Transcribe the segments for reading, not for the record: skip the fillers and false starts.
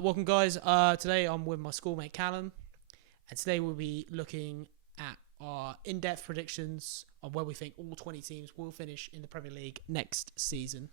Welcome guys. Today I'm with my schoolmate Callum, and today we'll be looking at our in-depth predictions of where we think all 20 teams will finish in the Premier League next season.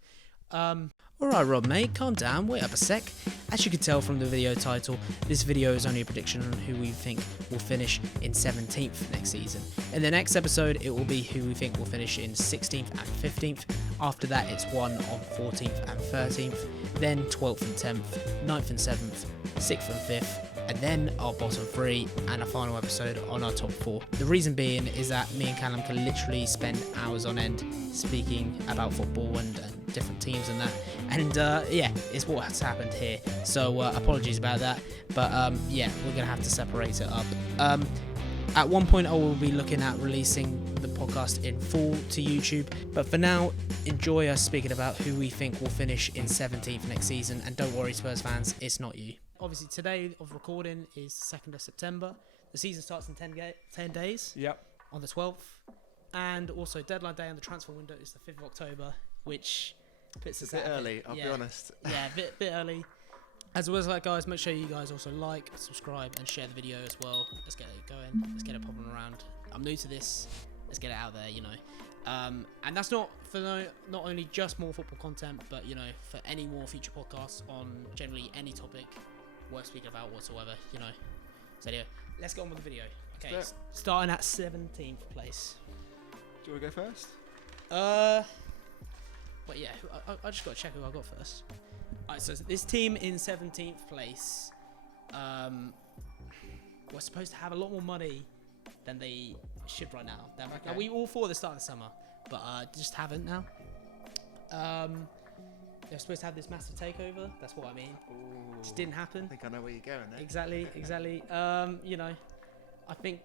Alright Rob mate, calm down, wait up a sec. As you can tell from the video title, this video is only a prediction on who we think will finish in 17th next season. In the next episode it will be who we think will finish in 16th and 15th. After that it's one on 14th and 13th, then 12th and 10th, 9th and 7th, 6th and 5th, and then our bottom three, and a final episode on our top four. The reason being is that me and Callum can literally spend hours on end speaking about football and different teams and that, and yeah, it's what has happened here, so apologies about that, but yeah, we're gonna have to separate it up. At one point I will be looking at releasing the podcast in full to YouTube, but for now enjoy us speaking about who we think will finish in 17th next season. And don't worry Spurs fans, it's not you. Obviously today of recording is 2nd of September. The season starts in 10 days. Yep. On the 12th, and also deadline day on the transfer window is the 5th of October, which puts us a bit early, I'll be honest. Yeah, a bit early. As well as that, guys, make sure you guys also like, subscribe, and share the video as well. Let's get it going. Let's get it popping around. I'm new to this. Let's get it out there, you know. And that's not for not only just more football content, but you know, for any more future podcasts on generally any topic worth speaking about whatsoever, you know. So anyway, let's get on with the video. Okay, starting at 17th place. Do you want to go first? But yeah, I just got to check who I got first. Alright, so this team in 17th place was supposed to have a lot more money than they should right now. Now we all thought at the start of the summer, but just haven't now. They're supposed to have this massive takeover. That's what I mean. Ooh, just didn't happen. I think I know where you're going there. Exactly. You know, I think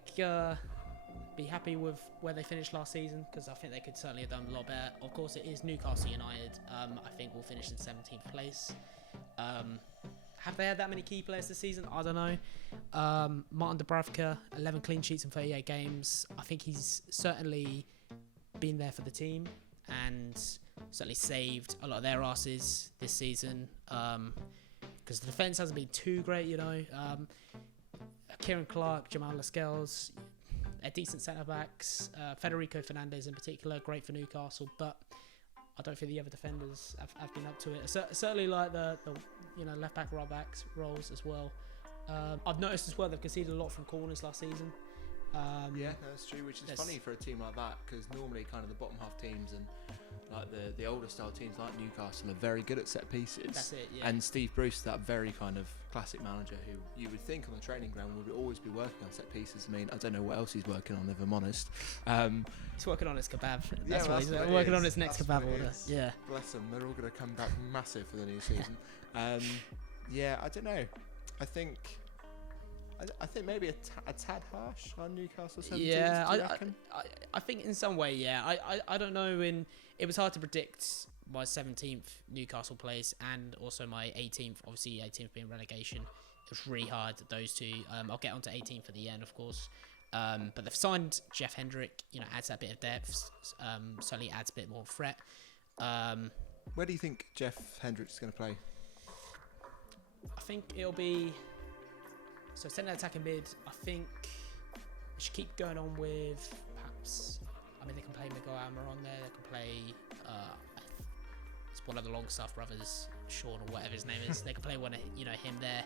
be happy with where they finished last season, because I think they could certainly have done a lot better. Of course, it is Newcastle United. I think we'll finish in 17th place. Have they had that many key players this season? I don't know. Martin Dubravka, 11 clean sheets in 38 games. I think he's certainly been there for the team and certainly saved a lot of their asses this season, because the defence hasn't been too great, you know. Kieran Clark, Jamal Lascelles, they're decent centre-backs. Federico Fernandez in particular, great for Newcastle, but I don't think the other defenders have been up to it. Certainly like the you know, left-back, right-backs roles as well. I've noticed as well they've conceded a lot from corners last season. Yeah, that's true, which is funny for a team like that, because normally kind of the bottom half teams and like the older style teams like Newcastle are very good at set pieces. That's it, yeah. And Steve Bruce, that very kind of classic manager who you would think on the training ground would always be working on set pieces. I mean, I don't know what else he's working on, if I'm honest. He's working on his kebab. That's what he's working on his next kebab order. Yeah. Bless them, they're all going to come back massive for the new season. Yeah, I don't know. I think maybe a tad harsh on Newcastle 17th. Yeah, I think in some way, yeah. I don't know. It was hard to predict my 17th Newcastle place and also my 18th. Obviously, 18th being relegation. It was really hard, those two. I'll get onto 18th at the end, of course. But they've signed Jeff Hendrick. You know, adds that bit of depth. Certainly adds a bit more threat. Where do you think Jeff Hendrick is going to play? I think it'll be. So centre attacking mid, I think they should keep going on with perhaps. I mean, they can play Miguel Almiron there. They can play. It's one of the Longstaff brothers, Sean or whatever his name is. They can play one of him there.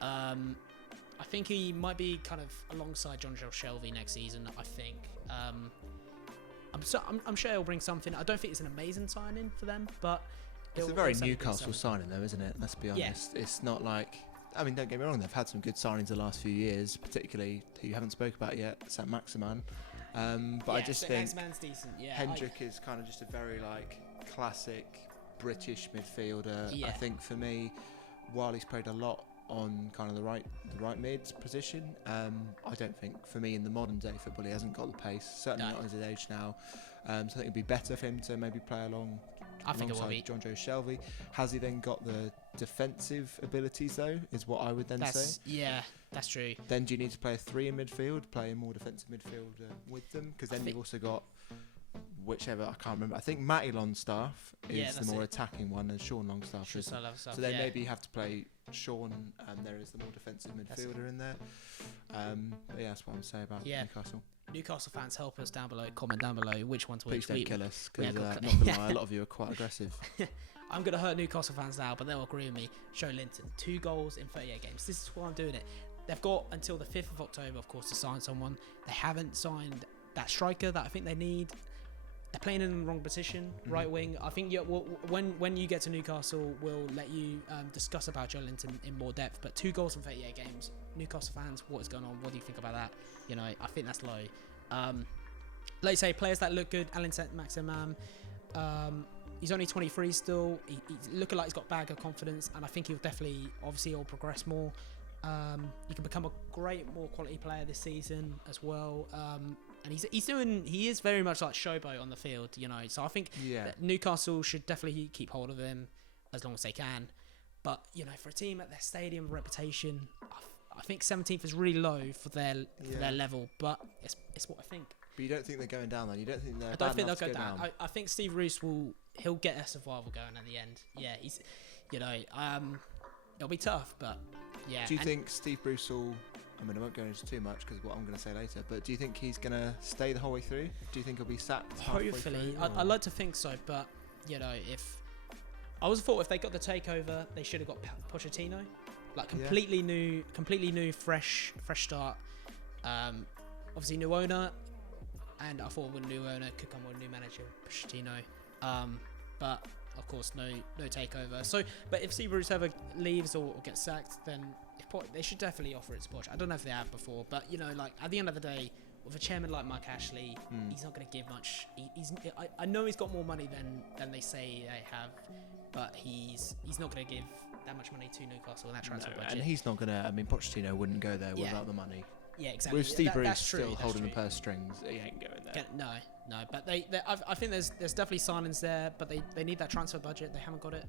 I think he might be kind of alongside John Joe Shelby next season. I think. I'm sure he'll bring something. I don't think it's an amazing signing for them, but it's a very Newcastle signing, though, isn't it? Let's be honest. Yeah. It's not like. I mean, don't get me wrong, they've had some good signings the last few years, particularly who you haven't spoke about yet, Saint Maximin. But I just think decent. Yeah, Hendrick is kind of just a very like classic British midfielder. Yeah. I think for me, while he's played a lot on kind of the right mid position, I don't think for me in the modern day football he hasn't got the pace. Certainly not at his age now. So I think it'd be better for him to maybe play alongside John Joe Shelby. Has he then got the defensive abilities though, is what I would then say. Yeah, that's true. Then do you need to play a 3 in midfield, play a more defensive midfield with them? Because then you've also got whichever, I can't remember. I think Matty Longstaff is the more it. attacking one, and Sean Longstaff is. So they maybe have to play Sean, and there is the more defensive midfielder in there. But yeah, that's what I'm saying about Newcastle. Newcastle fans, help us down below. Comment down below which one's which. Please don't kill us, because not gonna lie, a lot of you are quite aggressive. I'm going to hurt Newcastle fans now, but they'll agree with me. Joe Linton, 2 goals in 38 games. This is why I'm doing it. They've got until the 5th of October, of course, to sign someone. They haven't signed that striker that I think they need. They're playing in the wrong position, right wing. I think when you get to Newcastle, we'll let you discuss about Joe Linton in more depth. But 2 goals in 38 games. Newcastle fans, what is going on? What do you think about that? You know, I think that's low. Like you say, players that look good. Alan Saint-Maximin. He's only 23 still. He's looking like he's got a bag of confidence, and I think he'll definitely, obviously, he'll progress more. He can become a great, more quality player this season as well. And he is very much like showboat on the field, you know. So I think that Newcastle should definitely keep hold of him as long as they can. But you know, for a team at their stadium reputation, I think 17th is really low for their level. But it's what I think. But you don't think they're going down then? You don't think they're? I don't think they'll go down. I think Steve Roos he'll get a survival going at the end. Yeah, he's, you know, it'll be tough, but yeah. Do you think Steve Bruce will? I mean, I won't go into too much because what I'm going to say later. But do you think he's going to stay the whole way through? Do you think he'll be sacked? Hopefully, I'd like to think so. But you know, if if they got the takeover, they should have got Pochettino, like completely new, fresh start. Obviously, new owner, and I thought with a new owner could come with a new manager, Pochettino. But of course, no takeover. So, but if Steve Bruce ever leaves or gets sacked, then they should definitely offer it to Poch. I don't know if they have before, but you know, like at the end of the day, with a chairman like Mike Ashley, he's not going to give much. I know he's got more money than they say they have, but he's not going to give that much money to Newcastle in that transfer budget. And he's not going to. I mean, Pochettino wouldn't go there without the money. Yeah, exactly. With Steve Bruce still holding the purse strings, he ain't going there. No. But I think there's definitely signings there, but they need that transfer budget. They haven't got it.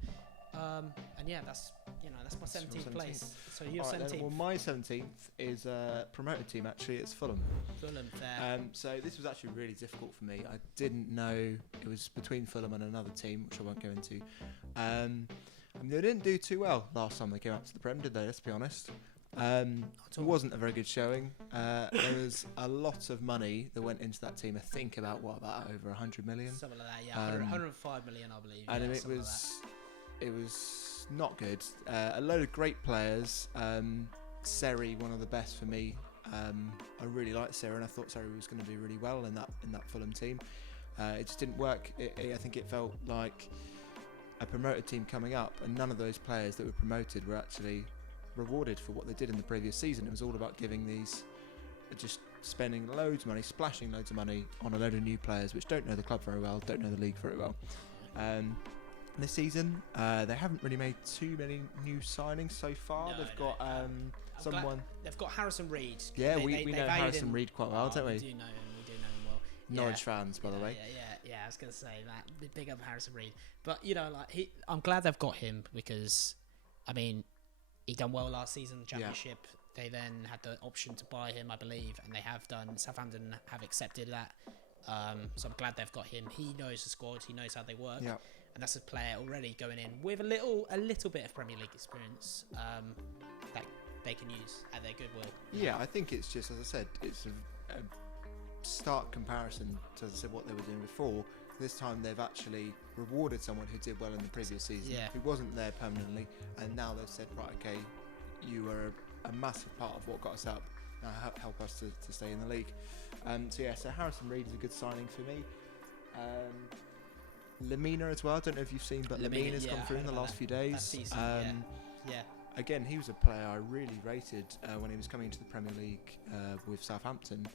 And yeah, that's my 17th place. So you're 17th. Well, my 17th is a promoted team. Actually, it's Fulham. Fulham, fair. So this was actually really difficult for me. I didn't know it was between Fulham and another team, which I won't go into. I mean, they didn't do too well last time they came up to the Prem, did they? Let's be honest. It wasn't a very good showing. There was a lot of money that went into that team. I think about over 100 million. Something like that, yeah. 105 million, I believe. And it was not good. A load of great players. Seri, one of the best for me. I really liked Seri, and I thought Seri was going to do really well in that Fulham team. It just didn't work. I think it felt like a promoted team coming up, and none of those players that were promoted were actually rewarded for what they did in the previous season. It was all about just spending loads of money, splashing loads of money on a load of new players which don't know the club very well, don't know the league very well. This season, they haven't really made too many new signings so far. They've got someone. They've got Harrison Reed. Yeah, we know Harrison Reed quite well, don't we? We do know him well. Norwich fans, by the way. Yeah. I was gonna say that. Big up Harrison Reed. But you know, like I'm glad they've got him because, I mean, he done well last season, the Championship. Yeah. They then had the option to buy him, I believe, and they have done. Southampton have accepted that. So I'm glad they've got him. He knows the squad. He knows how they work. Yeah. And that's a player already going in with a little bit of Premier League experience that they can use at their goodwill. Yeah, I think it's just, as I said, it's a stark comparison to, as I said, what they were doing before. This time they've actually rewarded someone who did well in the previous season, who wasn't there permanently, and now they've said, right, okay, you were a massive part of what got us up. Now help us to stay in the league. So Harrison Reed is a good signing for me. Lamina as well. I don't know if you've seen, but Lamina's come through in the last few days. Again, he was a player I really rated when he was coming into the Premier League with Southampton.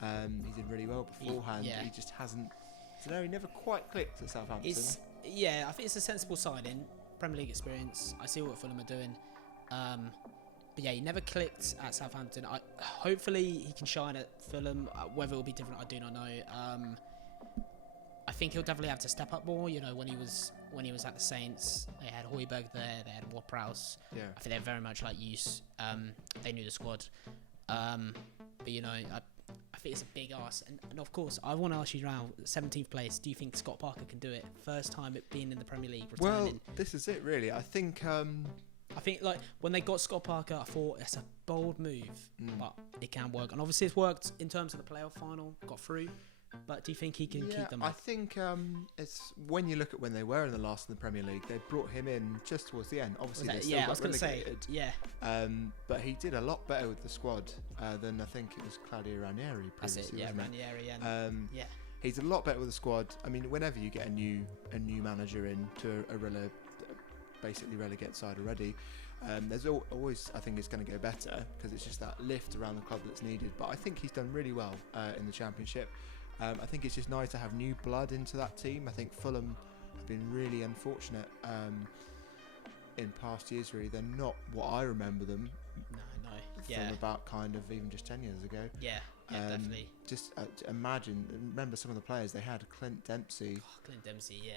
He did really well beforehand. He just hasn't. He never quite clicked at Southampton. I think it's a sensible signing. Premier League experience. I see what Fulham are doing. But yeah, he never clicked at Southampton. Hopefully he can shine at Fulham. Whether it will be different, I do not know. I think he'll definitely have to step up more. You know, when he was at the Saints, they had Højbjerg there, they had Ward-Prowse. Yeah. I think they're very much like use. They knew the squad. But you know, I think it's a big ask. And of course, I want to ask you now, 17th place. Do you think Scott Parker can do it? First time it being in the Premier League, returning. Well, this is it really. I think like when they got Scott Parker, I thought it's a bold move, but it can work. And obviously, it's worked in terms of the playoff final, got through. But do you think he can keep them up? I think it's when you look at when they were in the last in the Premier League, they brought him in just towards the end. Obviously, they still got relegated. But he did a lot better with the squad than I think it was Claudio Ranieri previously. That's it, Ranieri. And he's a lot better with the squad. I mean, whenever you get a new manager in to a basically relegate side already, there's always, I think it's going to go better because it's just that lift around the club that's needed. But I think he's done really well in the Championship. I think it's just nice to have new blood into that team. I think Fulham have been really unfortunate in past years, really. They're not what I remember them from about kind of even just 10 years ago. Yeah, definitely. Just remember some of the players they had. Clint Dempsey. Clint Dempsey,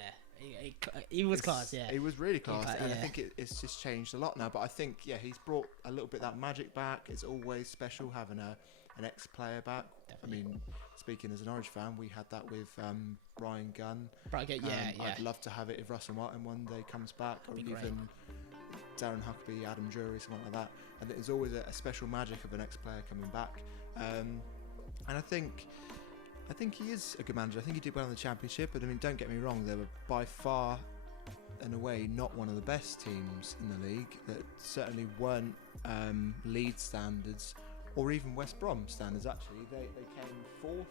he was class, He was really class, and I think it's just changed a lot now. But I think, he's brought a little bit of that magic back. It's always special having an ex-player back. Definitely. I mean, speaking as an Norwich fan, we had that with Brian Gunn. I'd love to have it if Russell Martin one day comes back, or even Darren Huckabee, Adam Drury, something like that. I think there's always a special magic of an ex-player coming back. And I think he is a good manager. I think he did well in the Championship, but I mean, don't get me wrong, they were by far and away not one of the best teams in the league. That certainly weren't Leeds standards, or even West Brom standards. Actually, they came fourth.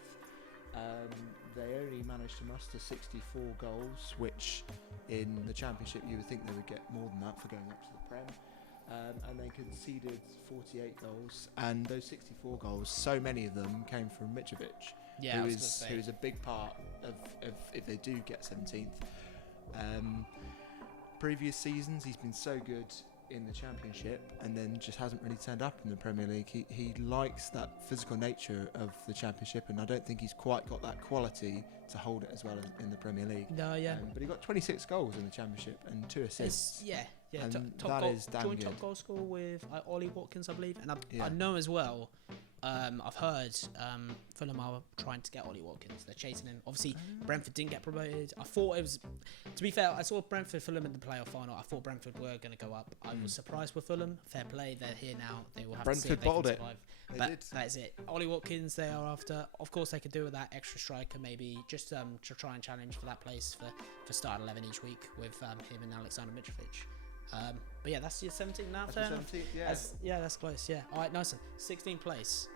They only managed to muster 64 goals, which in the Championship you would think they would get more than that for going up to the Prem. And they conceded 48 goals, and those 64 goals, so many of them came from Mitrovic, who is a big part of if they do get 17th. Previous seasons he's been so good in the Championship, and then just hasn't really turned up in the Premier League. He likes that physical nature of the Championship, and I don't think he's quite got that quality to hold it as well as in the Premier League. But he got 26 goals in the Championship and 2 assists. And that is damn good. Top goal scorer with Ollie Watkins, I believe, and I know as well. I've heard Fulham are trying to get Ollie Watkins. They're chasing him. Obviously, Brentford didn't get promoted. I thought it was, to be fair, I saw Brentford Fulham in the playoff final. I thought Brentford were going to go up. I was surprised with Fulham. Fair play. They're here now. They will have to see if they can survive. But that is it. Ollie Watkins, they are after. Of course, they could do with that extra striker, maybe just to try and challenge for that place for start 11 each week with him and Alexander Mitrovic. But that's your 17th now. That's 17th, that's close. All right, nice one. 16th place.